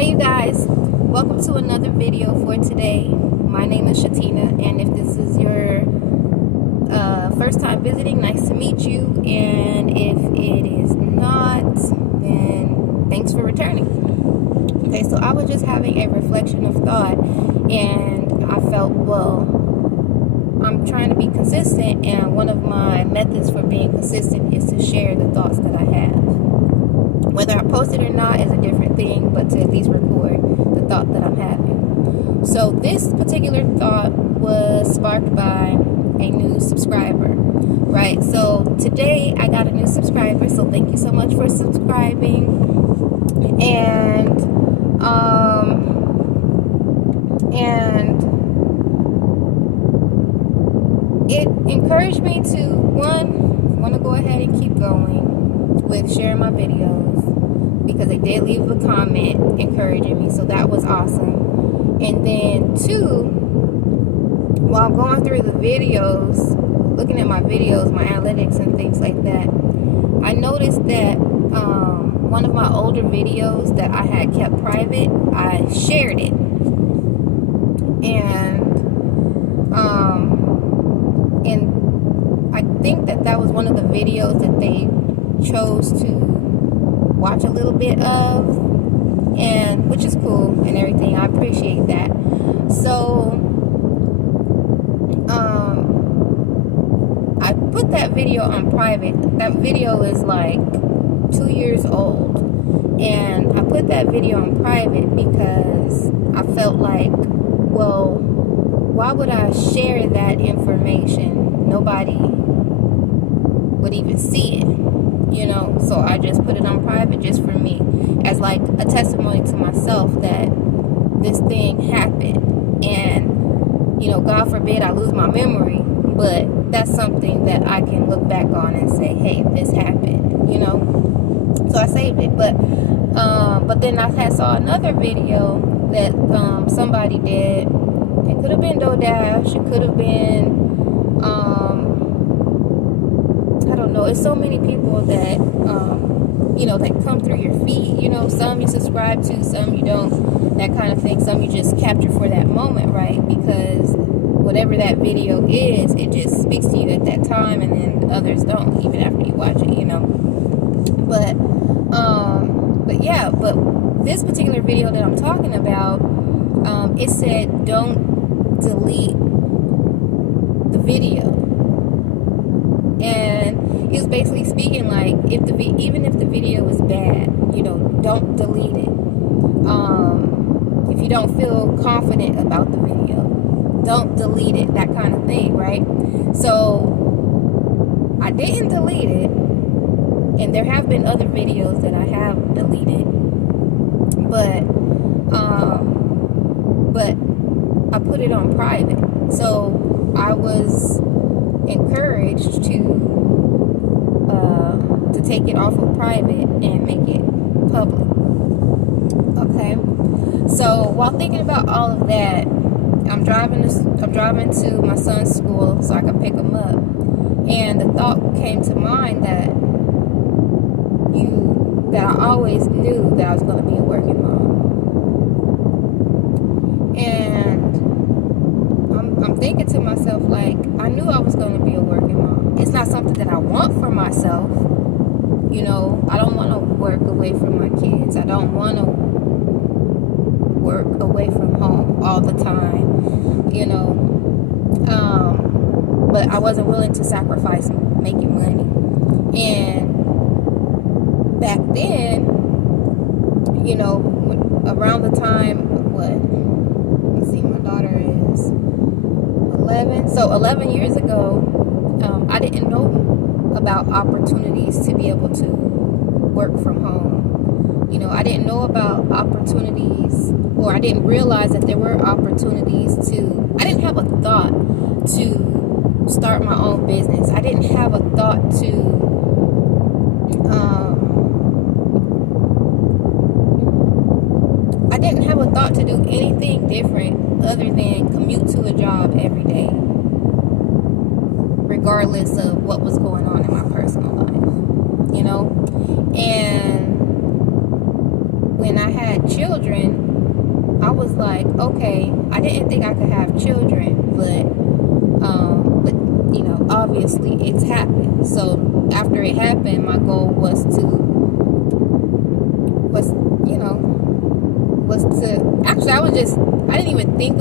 Hey you guys, welcome to another video for today. My name is Shatina, and if this is your first time visiting, nice to meet you, and if it is not, then thanks for returning. Okay, so I was just having a reflection of thought, and I felt, well, I'm trying to be consistent, and one of my methods for being consistent is to share the thoughts that I have. Whether I post it or not is a different thing, but to at least record the thought that I'm having. So this particular thought was sparked by a new subscriber, right? So today I got a new subscriber, so thank you so much for subscribing. And it encouraged me to, one, want to go ahead and keep going with sharing my videos, because they did leave a comment encouraging me, so that was awesome. And then two, while going through the videos, looking at my videos, my analytics and things like that, I noticed that one of my older videos that I had kept private, I shared it. And I think that was one of the videos that they chose to watch a little bit of, and which is cool and everything. I appreciate that. So I put that video on private. That video is like 2 years old, and I put that video on private because I felt like, well, why would I share that information? Nobody would even see it, you know. So I just put it on private just for me, as like a testimony to myself that this thing happened. And, you know, God forbid I lose my memory, but that's something that I can look back on and say, hey, this happened, you know. So I saved it. But then I saw another video that somebody did. It could have been DoorDash, it could have been I don't know. It's so many people that you know, that come through your feed. You know, some you subscribe to, some you don't, that kind of thing. Some you just capture for that moment, right? Because whatever that video is, it just speaks to you at that time, and then others don't, even after you watch it, you know. But yeah, but this particular video that I'm talking about, it said don't delete the video. And he was basically speaking like, even if the video is bad, you know, don't delete it. If you don't feel confident about the video, don't delete it, that kind of thing, right? So I didn't delete it, and there have been other videos that I have deleted, but I put it on private. So I was encouraged to take it off of private and make it public. Okay, so while thinking about all of that, I'm driving to my son's school so I can pick him up, and the thought came to mind that I always knew that I was going to be a working mom. And I'm thinking to myself, like, I knew I was going to be a working mom. It's not something that I want for myself. You know, I don't want to work away from my kids. I don't want to work away from home all the time, you know. But I wasn't willing to sacrifice making money. And back then, you know, around the time, let's see, my daughter is 11. So 11 years ago, I didn't know about opportunities to be able to work from home. You know, I didn't know about opportunities, or I didn't realize that there were opportunities I didn't have a thought to start my own business. I didn't have a thought to do anything different other than commute to a job every day, regardless of what was going on in my personal life, you know. And when I had children, children, I was like, okay, I didn't think I could have children, but you know, obviously it's happened. So after it happened, my goal was to actually, I didn't even think